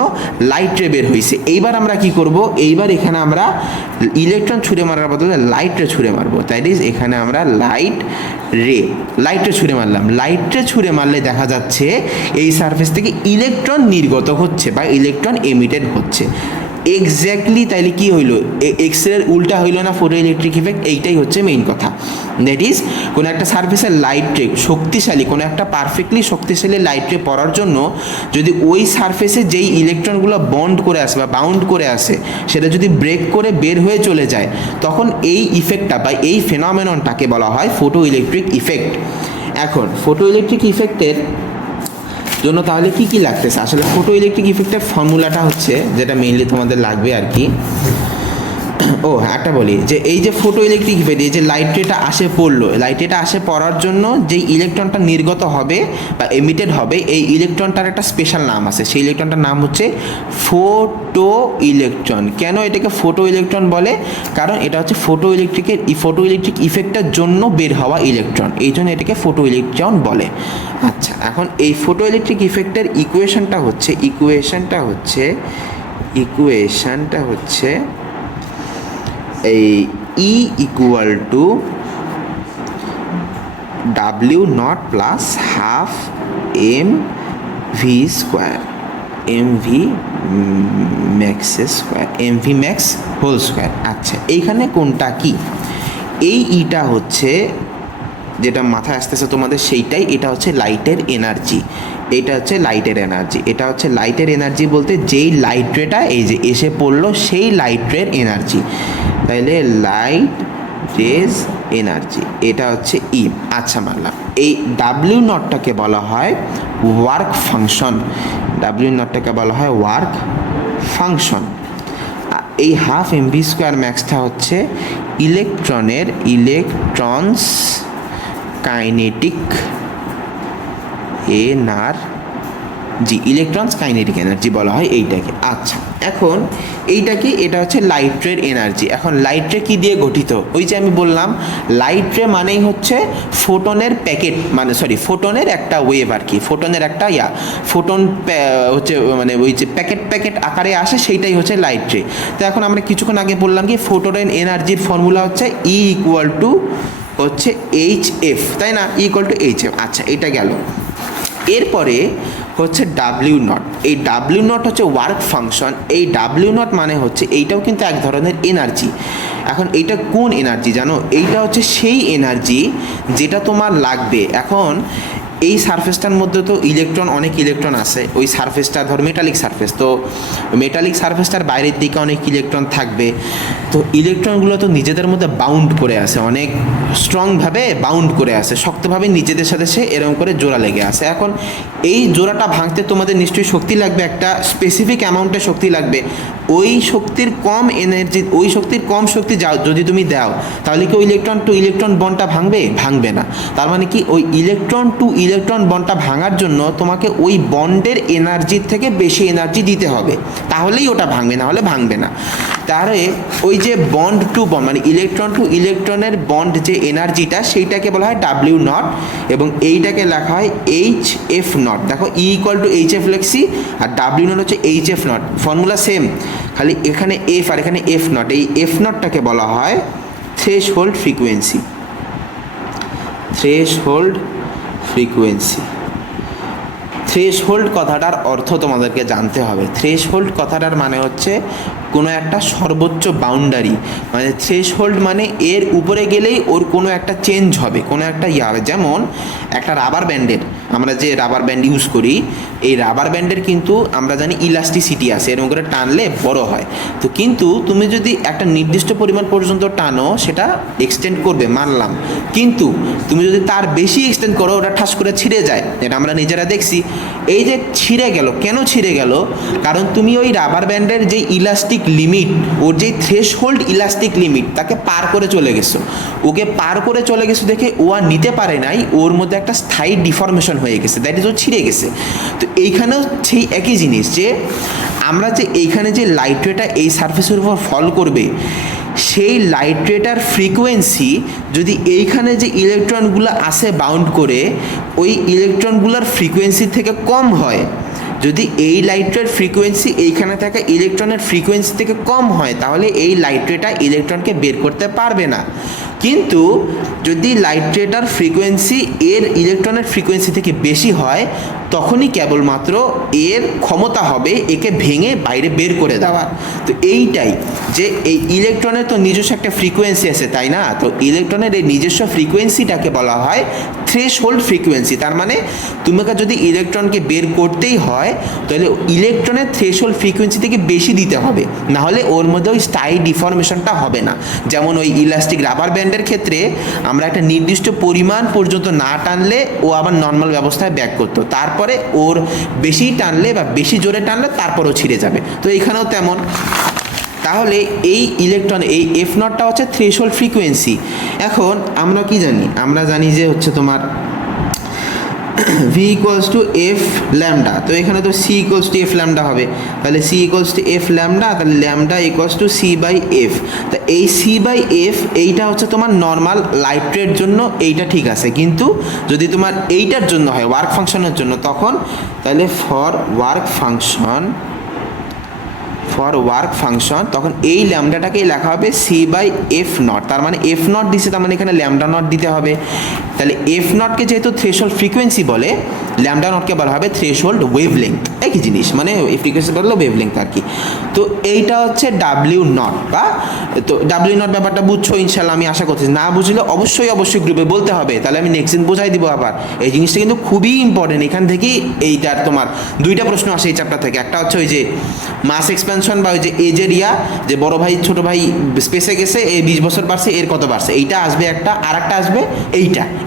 লাইট রে বের হয়েছে। এইবার আমরা কি করব? এইবার এখানে আমরা ইলেকট্রন ছুঁড়ে মারার বদলে লাইট রে ছুঁড়ে মারবো। তাই এখানে আমরা লাইট রে ছুঁড়ে মারলাম। লাইট রে ছুঁড়ে মারলে দেখা যাচ্ছে এই সারফেস থেকে ইলেকট্রন নির্গত হচ্ছে বা ইলেকট্রন এমিটেড হচ্ছে। এক্স্যাক্টলি তাইলে কি হইলো? এক্সরের উল্টা হইলো না ফটো ইলেকট্রিক ইফেক্ট? এইটাই হচ্ছে মেইন কথা। দ্যাট ইজ কোনো একটা সারফেসের লাইট রে শক্তিশালী, কোনো একটা পারফেক্টলি শক্তিশালী লাইট রে পড়ার জন্য যদি ওই সারফেসে যেই ইলেকট্রনগুলো বন্ড করে আসে বা বাউন্ড করে আসে সেটা যদি ব্রেক করে বের হয়ে চলে যায়, তখন এই ইফেক্টটা বা এই ফেনোমেননটাকে বলা হয় ফটো ইলেকট্রিক ইফেক্ট। এখন ফটো ইলেকট্রিক ইফেক্টের জন্য তাহলে কি কি লাগতেছে? আসলে ফটো ইলেকট্রিক ইফেক্টের ফর্মুলাটা হচ্ছে, যেটা মেইনলি তোমাদের লাগবে আর কি। ও হ্যাঁ, একটা বলি যে এই যে ফটো ইলেকট্রিক ইফেক্ট, এই যে লাইট রেটা আসে পড়লো, লাইট রেটা আসে পড়ার জন্য যেই ইলেকট্রনটা নির্গত হবে বা এমিটেড হবে, এই ইলেকট্রনটার একটা স্পেশাল নাম আছে। সেই ইলেকট্রনটার নাম হচ্ছে ফটো ইলেকট্রন। কেন এটাকে ফটো ইলেকট্রন বলে? কারণ এটা হচ্ছে ফটো ইলেকট্রিক ইফেক্টের জন্য বের হওয়া ইলেকট্রন, এই জন্য এটাকে ফটো ইলেকট্রন বলে। আচ্ছা, এখন এই ফটো ইলেকট্রিক ইফেক্টের ইকুয়েশনটা হচ্ছে এই E equal to W not plus half mv square, mv max whole square. আচ্ছা, এইখানে কোনটা কি? এই ইটা হচ্ছে যেটা মাথায় আসতেছে তোমাদের সেইটাই, এটা হচ্ছে লাইটের এনার্জি। এটা হচ্ছে লাইটের এনার্জি বলতে যেই লাইট রেটা এই যে এসে পড়লো সেই লাইট রের এনার্জি। তাইলে লাইট রেজ এনার্জি, এটা হচ্ছে ই। আচ্ছা, মানলাম। এই ডাব্লিউ নটটাকে বলা হয় ওয়ার্ক ফাংশন। এই হাফ এমভি স্কোয়ার ম্যাক্সটা হচ্ছে ইলেকট্রনস কাইনেটিক এনার্জি বলা হয় এইটাকে। আচ্ছা, এখন এইটা কি? এটা হচ্ছে লাইট রের এনার্জি। এখন লাইট রে কি দিয়ে গঠিত? ওই যে আমি বললাম লাইট রে মানেই হচ্ছে ফোটনের প্যাকেট, মানে ফোটনের একটা ওয়েভ আর কি, ফোটনের একটা ফোটন হচ্ছে মানে ওই যে প্যাকেট আকারে আসে, সেইটাই হচ্ছে লাইট রে। তো এখন আমরা কিছুক্ষণ আগে বললাম কি ফোটনের এনার্জির ফর্মুলা হচ্ছে E ইকুয়াল টু হচ্ছে HF, তাই না? E equal two HF। আচ্ছা, এটা গেল। এরপরে হচ্ছে ডাব্লিউ নট। এই ডাব্লিউ নট হচ্ছে ওয়ার্ক ফাংশন। এই ডাব্লিউ নট মানে হচ্ছে এইটাও কিন্তু এক ধরনের এনার্জি। এখন এইটা কোন এনার্জি জানো? এইটা হচ্ছে সেই এনার্জি যেটা তোমার লাগবে। এখন এই সারফেসটার মধ্যে তো অনেক ইলেকট্রন আছে। ওই সারফেসটা ধর মেটালিক সারফেস, তো মেটালিক সারফেসটার বাইরের দিকে অনেক ইলেকট্রন থাকবে। তো ইলেকট্রনগুলো তো নিজেদের মধ্যে বাউন্ড করে আছে, অনেক স্ট্রংভাবে বাউন্ড করে আছে, শক্তভাবে নিজেদের সাথে সে এরকম করে জোড়া লেগে আছে। এখন এই জোড়াটা ভাঙতে তোমাদের নিশ্চয়ই শক্তি লাগবে, একটা স্পেসিফিক অ্যামাউন্টের শক্তি লাগবে। ওই শক্তির কম শক্তি যদি তুমি দাও, তাহলে কি ওই ইলেকট্রন টু ইলেকট্রন বন্ডটা ভাঙবে না। তার মানে কি ওই ইলেকট্রন টু ইলেকট্রন বন্ডটা ভাঙার জন্য তোমাকে ওই বন্ডের এনার্জির থেকে বেশি এনার্জি দিতে হবে, তাহলেই ওটা ভাঙবে, না হলে ভাঙবে না। তাহলে ওই যে বন্ড টু বন্ড মানে ইলেকট্রন টু ইলেকট্রনের বন্ড যে এনার্জিটা, সেইটাকে বলা হয় ডাব্লিউ নট, এবং এইটাকে লেখা হয় HF নট। দেখো E ইকুয়াল টু HF লিখছি, আর ডাব্লিউ নট হচ্ছে HF নট। ফর্মুলা সেম, খালি এখানে F আর এখানে F নট। এই F নটটাকে বলা হয় থ্রেশহোল্ড ফ্রিকোয়েন্সি। থ্রেশহোল্ড কথাটার অর্থ তোমাদেরকে জানতে হবে। থ্রেশহোল্ড কথাটার মানে হচ্ছে কোনো একটা সর্বোচ্চ বাউন্ডারি, মানে থ্রেশহোল্ড মানে এর উপরে গেলেই ওর কোনো একটা চেঞ্জ হবে, কোনো একটা হবে। যেমন একটা রাবার ব্যান্ডের, আমরা যে রাবার ব্যান্ড ইউজ করি, এই রাবার ব্যান্ডের কিন্তু আমরা জানি ইলাস্টিসিটি আছে, এরকম করে টানলে বড় হয়। তো কিন্তু তুমি যদি একটা নির্দিষ্ট পরিমাণ পর্যন্ত টানো সেটা এক্সটেন্ড করবে, মানলাম, কিন্তু তুমি যদি তার বেশি এক্সটেন্ড করো ওটা ঠাস করে ছিঁড়ে যায়, এটা আমরা নিজেরা দেখছি। এই যে ছিঁড়ে গেল, কেন ছিঁড়ে গেল? কারণ তুমি ওই রাবার ব্যান্ডের যে ইলাস্টিক লিমিট, ওর যে থ্রেশহোল্ড ইলাস্টিক লিমিট, তাকে পার করে চলে গেছো। ওকে পার করে চলে গেছো দেখে ও আর নিতে পারে নাই, ওর মধ্যে একটা স্থায়ী ডিফরমেশন হয়ে গেছে, দ্যাট ইজ ও ছিঁড়ে গেছে। তো এইখানেও সেই একই জিনিস, যে আমরা যে এইখানে যে লাইট রেটা এই সারফেসের উপর ফল করবে, সেই লাইট রেটার ফ্রিকোয়েন্সি যদি এইখানে যে ইলেকট্রনগুলো আসে বাউন্ড করে, ওই ইলেকট্রনগুলোর ফ্রিকোয়েন্সি থেকে কম হয়, যদি এই লাইট রের ফ্রিকোয়েন্সি এইখানে থাকা ইলেকট্রনের ফ্রিকোয়েন্সি থেকে কম হয়, তাহলে এই লাইট রেটা ইলেকট্রনকে বের করতে পারবে না। কিন্তু যদি লাইট রেটার ফ্রিকোয়েন্সি এর ইলেকট্রনের ফ্রিকোয়েন্সি থেকে বেশি হয়, তখনই কেবলমাত্র এর ক্ষমতা হবে একে ভেঙে বাইরে বের করে দেওয়ার। তো এইটাই, যে এই ইলেকট্রনের তো নিজস্ব একটা ফ্রিকোয়েন্সি আছে, তাই না? তো ইলেকট্রনের এই নিজস্ব ফ্রিকোয়েন্সিটাকে বলা হয় থ্রেশহোল্ড ফ্রিকোয়েন্সি। তার মানে তোমাকে যদি ইলেকট্রনকে বের করতেই হয়, তাহলে ইলেকট্রনের থ্রেশহোল্ড ফ্রিকোয়েন্সি থেকে বেশি দিতে হবে, নাহলে ওর মধ্যে ওই স্থায়ী ডিফরমেশনটা হবে না। যেমন ওই ইলাস্টিক রাবার ব্যান্ডের ক্ষেত্রে আমরা একটা নির্দিষ্ট পরিমাণ পর্যন্ত না টানলে ও আবার নর্মাল ব্যবস্থায় ব্যাক করতো, তারপরে ওর বেশি টানলে বা বেশি জোরে টানলে তারপরেও ছিঁড়ে যাবে। তো এইখানেও তেমন। তাহলে এই ইলেকট্রন, এই এফ নটটা হচ্ছে থ্রেশহোল্ড ফ্রিকোয়েন্সি। এখন আমরা কি জানি? আমরা জানি যে হচ্ছে তোমার V equals to F lambda. তো এখানে তো C equals to F lambda হবে, তাহলে C equals to F lambda, তাহলে lambda equals to C by F. তা এই সি বাই এফ এইটা হচ্ছে তোমার নর্মাল লাইট রের জন্য, এইটা ঠিক আছে। কিন্তু যদি তোমার এইটার জন্য হয়, ওয়ার্ক ফাংশনের জন্য, তখন তাহলে ফর ওয়ার্ক ফাংশন তখন এই ল্যামডাটাকেই লেখা হবে সি বাই এফ নট। তার মানে এফ নট দিছে, তার মানে এখানে ল্যামডা নট দিতে হবে। তাহলে এফ নটকে যেহেতু থ্রেশহোল্ড ফ্রিকোয়েন্সি বলে, ল্যামডা নটকে বলা হবে থ্রেশহোল্ড ওয়েভলেংথ। একই জিনিস, মানে ফ্রিকোয়েন্সি বললো ওয়েভলেংথ আর কি। তো এইটা হচ্ছে ডাব্লিউ নট, বা তো ডাব্লিউ নট ব্যাপারটা বুঝছো ইনশাল্লাহ, আমি আশা করছি। না বুঝলে অবশ্যই গ্রুপে বলতে হবে, তাহলে আমি নেক্সট দিন বোঝাই দিব আবার। এই জিনিসটা কিন্তু খুবই ইম্পর্টেন্ট, এখান থেকেই এইটার তোমার দুইটা প্রশ্ন আসে এই চ্যাপ্টার থেকে। একটা হচ্ছে ওই যে মাস এক্সপ্যানশন, বা ওই যে এজ এরিয়া, যে বড় ভাই ছোট ভাই স্পেসে গেছে, এ 20 বছর বাড়ছে, এর কত বাড়ছে, এইটা আসবে একটা। আর একটা আসবে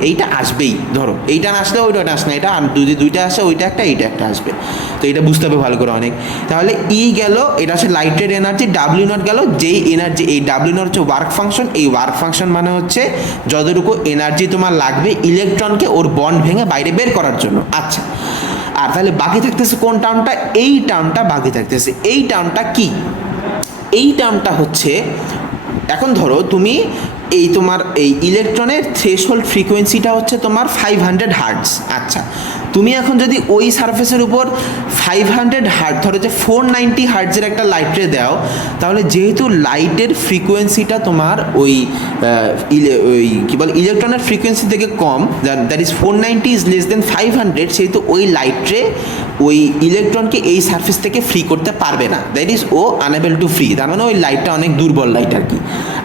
এইটা আসবেই। ধরো এইটা না আসলে ওইটা আসে না, এটা যদি দুইটা আসে, ওইটা একটা এইটা একটা আসবে। তো এটা বুঝতে হবে ভালো করে অনেক। তাহলে ই গেল, এটা হচ্ছে লাইটের এনার্জি। ডাব্লিউ নট গেল, যেই এনার্জি, এই ডাব্লিউ নট হচ্ছে ওয়ার্ক ফাংশন। এই ওয়ার্ক ফাংশন মানে হচ্ছে যতটুকু এনার্জি তোমার লাগবে ইলেকট্রনকে ওর বন্ড ভেঙে বাইরে বের করার জন্য। আচ্ছা, আর তাহলে বাকি থাকতেছে কোন টার্মটা? এই টার্মটা বাকি থাকতেছে। এই টার্মটা কি? এই টার্মটা হচ্ছে, এখন ধরো তুমি এই তোমার এই ইলেকট্রনের থ্রেশহোল্ড ফ্রিকোয়েন্সিটা হচ্ছে তোমার 500 হার্টজ। আচ্ছা, তুমি এখন যদি ওই সারফেসের উপর 500 হার্টজ, ধরো যে 490 হার্টজের একটা লাইট রে দাও, তাহলে যেহেতু লাইটের ফ্রিকোয়েন্সিটা তোমার ওই কী বলে ইলেকট্রনের ফ্রিকোয়েন্সি থেকে কম, that is 490 is less than 500, সেহেতু ওই লাইট রে ওই ইলেকট্রনকে এই সারফেস থেকে ফ্রি করতে পারবে না, দ্যাট ইজ ও আনএবল টু ফ্রি। তার মানে ওই লাইটটা অনেক দুর্বল লাইট আর কি।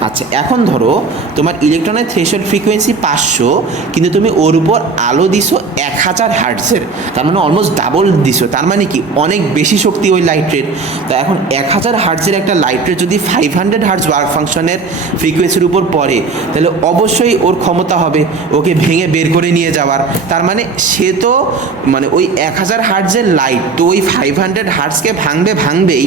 আচ্ছা, এখন ধরো তোমার ইলেকট্রনের থ্রেশহোল্ড ফ্রিকোয়েন্সি 500, কিন্তু তুমি ওর উপর আলো দিছো 1000 হার্টজের, তার মানে অলমোস্ট ডাবল দিছো। তার মানে কি অনেক বেশি শক্তি ওই লাইটের। তো এখন 1000 হার্টজের একটা লাইটের যদি 500 হার্টজ ওয়ার্ক ফাংশনের ফ্রিকোয়েন্সির উপর পড়ে, তাহলে অবশ্যই ওর ক্ষমতা হবে ওকে ভেঙে বের করে নিয়ে যাওয়ার। তার মানে সে তো মানে ওই 1000 হার্টজের লাইট তো ওই 500 হার্টজকে ভাঙবেই,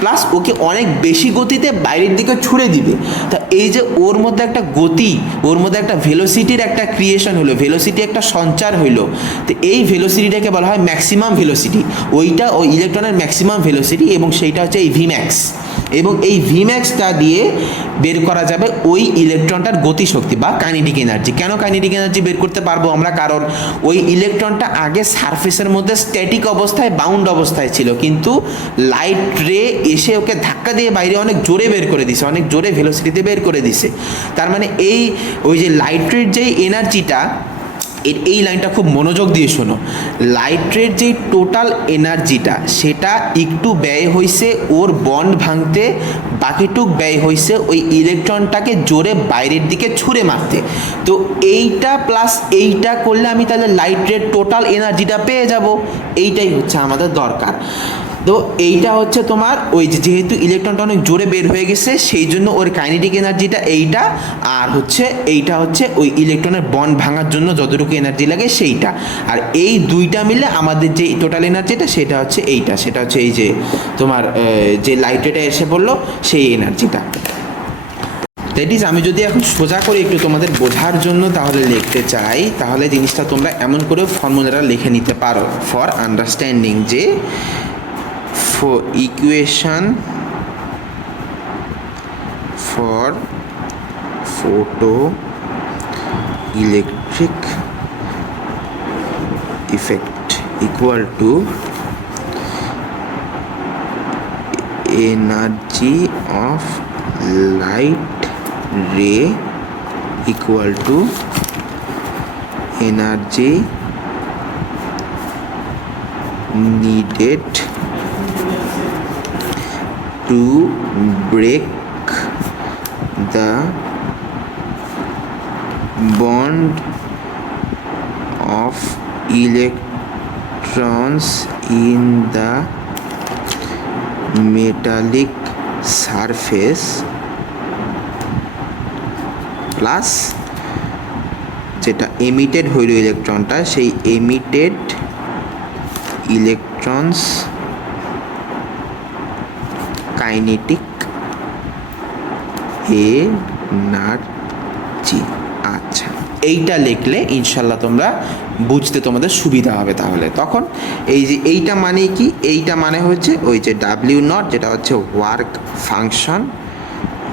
প্লাস ওকে অনেক বেশি গতিতে বাইরের দিকে ছুড়ে দিবে। তা এই যে ওর মধ্যে একটা গতি, ওর মধ্যে একটা ভেলোসিটির একটা ক্রিয়েশন হলো, ভেলোসিটি একটা সঞ্চার হইলো। তো এই ভেলোসিটিটাকে বলা হয় ম্যাক্সিমাম ভেলোসিটি। ওইটা ওই ইলেকট্রনের ম্যাক্সিমাম ভেলোসিটি, এবং সেইটা হচ্ছে এই ভিম্যাক্স। এবং এই ভিম্যাক্সটা দিয়ে বের করা যাবে ওই ইলেকট্রনটার গতিশক্তি বা কাইনেটিক এনার্জি। কেন কাইনেটিক এনার্জি বের করতে পারবো আমরা? কারণ ওই ইলেকট্রনটা আগে সারফেসের মধ্যে স্ট্যাটিক অবস্থায়, বাউন্ড অবস্থায় ছিল, কিন্তু লাইট রে এসে ওকে ধাক্কা দিয়ে বাইরে অনেক জোরে বের করে দিছে, অনেক জোরে ভেলোসিটিতে বের করে দিছে। তার মানে এই ওই যে লাইট রের যেই এনার্জিটা এই লাইনটা খুব মনোযোগ দিয়ে শোনো। লাইটের যে টোটাল এনার্জিটা সেটা একটু ব্যয় হয়েছে ওর বন্ড ভাঙতে, বাকিটুক ব্যয় হয়েছে ওই ইলেকট্রনটাকে জোরে বাইরের দিকে ছুঁড়ে মারতে। তো এইটা প্লাস এইটা করলে আমি তাহলে লাইটের টোটাল এনার্জিটা পেয়ে যাব। এইটাই হচ্ছে আমাদের দরকার। তো এইটা হচ্ছে তোমার ওই যেহেতু ইলেকট্রনটা অনেক জোরে বের হয়ে গেছে সেই জন্য ওর কাইনেটিক এনার্জিটা এইটা, আর হচ্ছে এইটা হচ্ছে ওই ইলেকট্রনের বন্ড ভাঙার জন্য যতটুকু এনার্জি লাগে সেইটা। আর এই দুইটা মিলে আমাদের যে টোটাল এনার্জিটা সেটা হচ্ছে এইটা, সেটা হচ্ছে এই যে তোমার যে লাইটেটা এসে পড়লো সেই এনার্জিটা। দ্যাট ইজ, আমি যদি এখন সোজা করে একটু তোমাদের বোঝার জন্য তাহলে লিখতে চাই, তাহলে জিনিসটা তোমরা এমন করে ফর্মুলাটা লিখে নিতে পারো ফর আন্ডারস্ট্যান্ডিং, যে for equation for photoelectric effect equal to energy of light ray equal to energy needed to break the bond of electrons in the metallic surface plus যেটা এমিটেড হইল ইলেকট্রনটা, সেই এমিটেড ইলেকট্রনস কাইনেটিক এনার্জি। আচ্ছা, এইটা লিখলে ইনশাল্লাহ তোমরা বুঝতে তোমাদের সুবিধা হবে। তাহলে তখন এই যে এইটা মানে কি, এইটা মানে হচ্ছে ওই যে ডাব্লিউ নট, যেটা হচ্ছে ওয়ার্ক ফাংশন,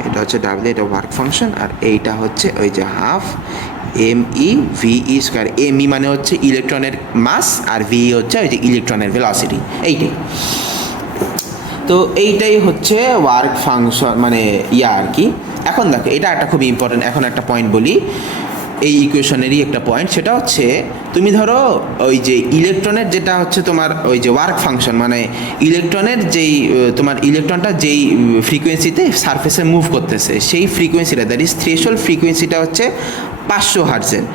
এটা হচ্ছে ডাব্লিউ, এটা ওয়ার্ক ফাংশন, আর এইটা হচ্ছে ওই যে half ME VE square. ME মানে হচ্ছে ইলেকট্রনের মাস, আর ভিই হচ্ছে ওই যে ইলেকট্রনের ভেলোসিটি। এইটাই, তো এইটাই হচ্ছে ওয়ার্ক ফাংশন মানে আর কি। এখন দেখো, এটা একটা খুব ইম্পর্টেন্ট এখন একটা পয়েন্ট বলি, এই ইকুয়েশনেরই একটা পয়েন্ট, সেটা হচ্ছে তুমি ধরো ওই যে ইলেকট্রনের যেটা হচ্ছে তোমার ওই যে ওয়ার্ক ফাংশন, মানে ইলেকট্রনের যেই তোমার ইলেকট্রনটা যেই ফ্রিকোয়েন্সিতে সারফেসে মুভ করতেছে সেই ফ্রিকোয়েন্সিটা, দ্যাট ইজ থ্রেশহোল্ড ফ্রিকোয়েন্সিটা হচ্ছে 500 হার্টজের।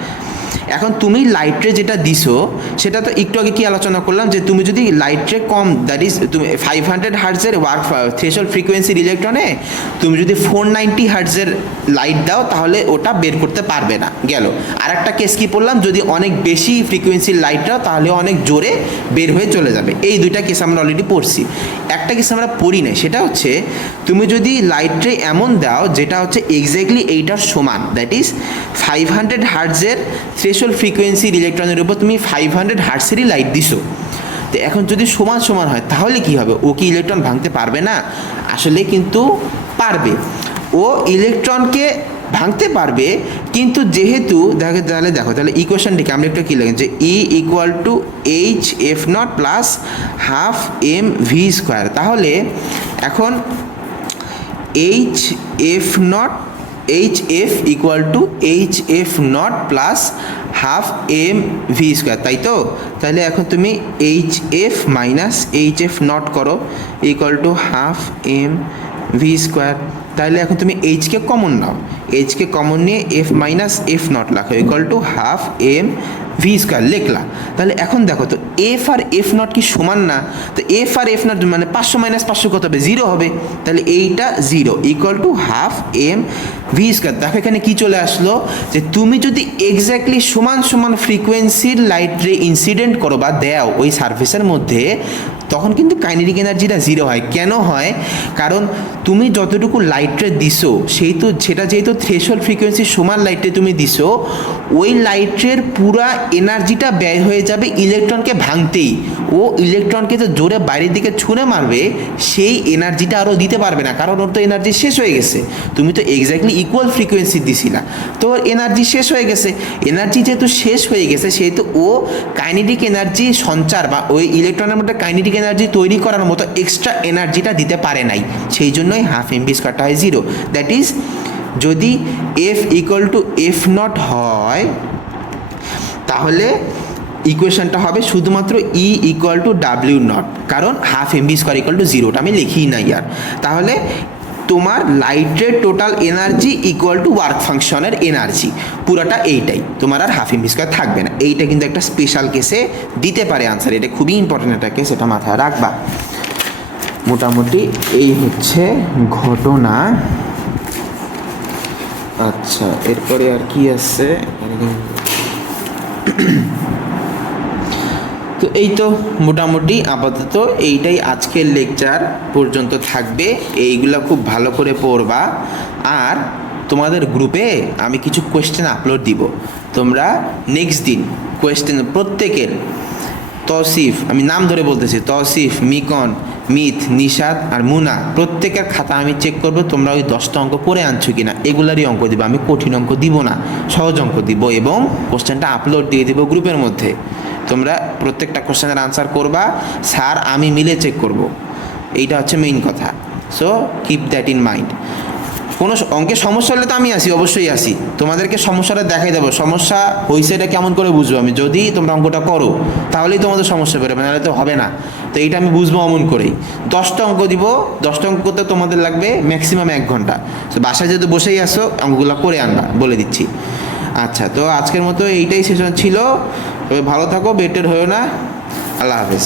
এখন তুমি লাইট রে যেটা দিছো সেটা তো একটু আগে কি আলোচনা করলাম, যে তুমি যদি লাইট রে কম, দ্যাট ইজ তুমি 500 হার্টজের ওয়ার্ক থ্রেশহোল্ড ফ্রিকোয়েন্সির ইলেকট্রনে তুমি যদি 490 হার্টজের লাইট দাও তাহলে ওটা বের করতে পারবে না, গেল। আর একটা কেস কি পড়লাম, যদি অনেক বেশি ফ্রিকোয়েন্সির লাইট দাও তাহলে অনেক জোরে বের হয়ে চলে যাবে। এই দুইটা কেস আমরা অলরেডি পড়ছি। একটা কেস আমরা পড়ি নাই, সেটা হচ্ছে তুমি যদি লাইট রে এমন দাও যেটা হচ্ছে এক্স্যাক্টলি এইটার সমান, দ্যাট ইজ 500 হার্টজের থ্রেশহোল্ড ফ্রিকোয়েন্সির ইলেকট্রনের উপর তুমি 500 হার্টজেরই লাইট দিছো। তো এখন যদি সমান সমান হয় তাহলে কি হবে, ও কি ইলেকট্রন ভাঙতে পারবে না? আসলে কিন্তু পারবে, ও ইলেকট্রনকে ভাঙতে পারবে, কিন্তু যেহেতু তাহলে ইকুয়েশনটিকে আমরা একটু কী লাগেন, যে E equal to H F nought plus half M V square. তাহলে এখন H F nought H F equal to H F nought plus half M V square, তাই তো? তাহলে এখন তুমি H F minus H F nought করো equal to half M V square. তাহলে এখন তুমি এইচকে কমন নাও, এইচকে কমন নিয়ে এফ মাইনাস এফ নট লেখো equal to half M V square লিখলা। তাহলে এখন দেখো তো এফ আর এফ নট কি সমান না? তো এফ আর এফ নট মানে 500 মাইনাস 500 কত হবে? 0 হবে। তাহলে এইটা 0 equal to half M V square. দেখো এখানে কি চলে আসলো, যে তুমি যদি এক্স্যাক্টলি সমান সমান ফ্রিকোয়েন্সির লাইট রে ইনসিডেন্ট করো বা দেও ওই সারফেসের মধ্যে, তখন কিন্তু কাইনেটিক এনার্জিটা 0 হয়। কেন হয়? কারণ তুমি যতটুকু লাইট রে দিছো সেটা যেহেতু থ্রেশহোল্ড ফ্রিকোয়েন্সির সমান লাইট রে তুমি দিছো, ওই লাইট রের পুরা এনার্জিটা ব্যয় হয়ে যাবে ইলেকট্রনকে ভাঙতেই। ও ইলেকট্রনকে যে জোরে বাইরের দিকে ছুঁড়ে মারবে সেই এনার্জিটা আরও দিতে পারবে না, কারণ ওর তো এনার্জি শেষ হয়ে গেছে। তুমি তো এক্স্যাক্টলি ইকুয়াল ফ্রিকোয়েন্সি দিছিলা, তো এনার্জি শেষ হয়ে গেছে। এনার্জি যেহেতু শেষ হয়ে গেছে সেহেতু ও কাইনেটিক এনার্জি সঞ্চার বা ওই ইলেকট্রনের মধ্যে কাইনেটিক এনার্জি তৈরি করার মতো এক্সট্রা এনার্জিটা দিতে পারে নাই, সেই জন্যই হাফ এম ভি স্কোয়ারটা হয় 0। দ্যাট ইজ, যদি F equal to F nought হয় তাহলে ইকুয়েশনটা হবে শুধুমাত্র E equal to W nought, কারণ half M V square equal to জিরোটা আমি লিখিই না ইয়ার। তাহলে তোমার লাইটের total energy equal to work ফাংশনের এনার্জি, পুরাটা এইটাই, তোমার আর হাফ এমভি স্কোয়ার থাকবে না। এইটা কিন্তু একটা স্পেশাল কেসে দিতে পারে আনসার, এটা খুবই ইম্পর্টেন্ট একটা কেস, এটা মাথায় রাখবা। মোটামুটি এই হচ্ছে ঘটনা। আচ্ছা, এরপরে আর কি আছে? তো এই তো মোটামুটি আপাতত এইটাই আজকের লেকচার পর্যন্ত থাকবে। এইগুলো খুব ভালো করে পড়বা। আর তোমাদের গ্রুপে আমি কিছু কোয়েশ্চেন আপলোড দিব, তোমরা নেক্সট দিন কোয়েশ্চেন প্রত্যেকের, তৌসিফ, আমি নাম ধরে বলতেছি, তৌসিফ, মিকন, মিথ, নিশাদ আর মুনা, প্রত্যেকের খাতা আমি চেক করব তোমরা ওই 10টা অঙ্ক পড়ে আনছো কিনা, এগুলারই অঙ্ক দিব, আমি কঠিন অঙ্ক দিব না, সহজ অঙ্ক দিব এবং কোশ্চেনটা আপলোড দিয়ে দিব গ্রুপের মধ্যে। তোমরা প্রত্যেকটা কোশ্চেনের আনসার করবা, স্যার আমি মিলে চেক করব, এইটা হচ্ছে মেইন কথা। So keep that in mind. কোনো অঙ্কের সমস্যা হলে তো আমি আসি, অবশ্যই আসি, তোমাদেরকে সমস্যাটা দেখাই দেবো, সমস্যা হয়েছে এটা কেমন করে বুঝবো আমি, যদি তোমরা অঙ্কটা করো তাহলেই তোমাদের সমস্যা বেরোবে, নাহলে তো হবে না। তো এইটা আমি বুঝবো অমন করেই। 10টা অঙ্ক দিব, 10টা অঙ্ক করতে তোমাদের লাগবে ম্যাক্সিমাম 1 ঘন্টা। তো বাসায় যেহেতু বসেই আসো, অঙ্কগুলো করে আনবা, বলে দিচ্ছি। আচ্ছা, তো আজকের মতো এইটাই সেশন ছিল। তবে ভালো থাকো, বেটার হয়েও না। আল্লাহ হাফেজ।